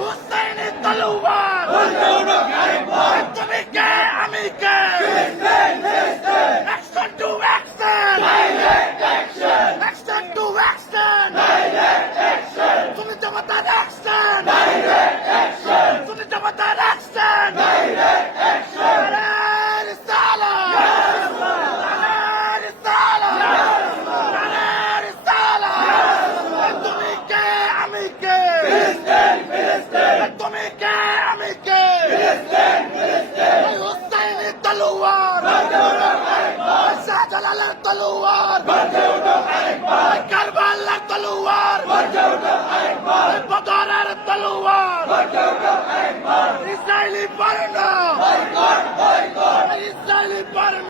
হুসাইনি তলোয়ার তুমি কে আমি কে action to action action to action তুমি জমাতার অ্যাকশন তুমি জমাতার অ্যাকশন তুমি কে আমি কে তুমি কে আমি কে হুসাইনি তলোয়ার শাহজালালের তলোয়ার কারবালার তলোয়ার বদরের তলোয়ার ইসরায়েলি বর্ণ ইসরায়েলি বর্ণ